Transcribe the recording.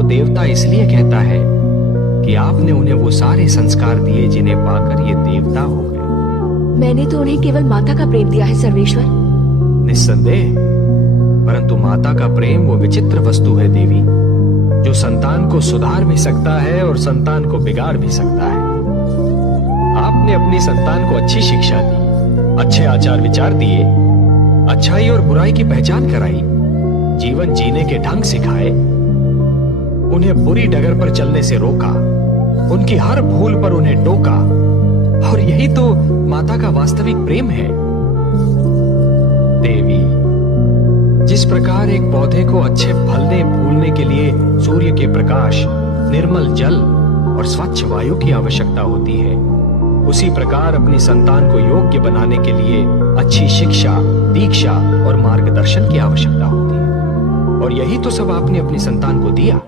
तो देवता इसलिए कहता है कि आपने उन्हें वो सारे संस्कार दिए जिन्हें पाकर ये देवता हो गए। मैंने तो उन्हें केवल माता का प्रेम दिया है सर्वेश्वर। निस्संदेह, परंतु माता का प्रेम वो विचित्र वस्तु है देवी, जो संतान को सुधार भी सकता है और संतान को बिगाड़ भी सकता है। आपने अपनी संतान को अच्छी शिक्षा दी, अच्छे आचार विचार दिए, अच्छाई और बुराई की पहचान कराई, जीवन जीने के ढंग सिखाए, उन्हें बुरी डगर पर चलने से रोका, उनकी हर भूल पर उन्हें टोका, और यही तो माता का वास्तविक प्रेम है। देवी, जिस प्रकार एक पौधे को अच्छे फलने फूलने के लिए सूर्य के प्रकाश, निर्मल जल और स्वच्छ वायु की आवश्यकता होती है, उसी प्रकार अपनी संतान को योग्य बनाने के लिए अच्छी शिक्षा, दीक्षा और मार्गदर्शन की आवश्यकता होती है। और यही तो सब आपने अपनी संतान को दिया।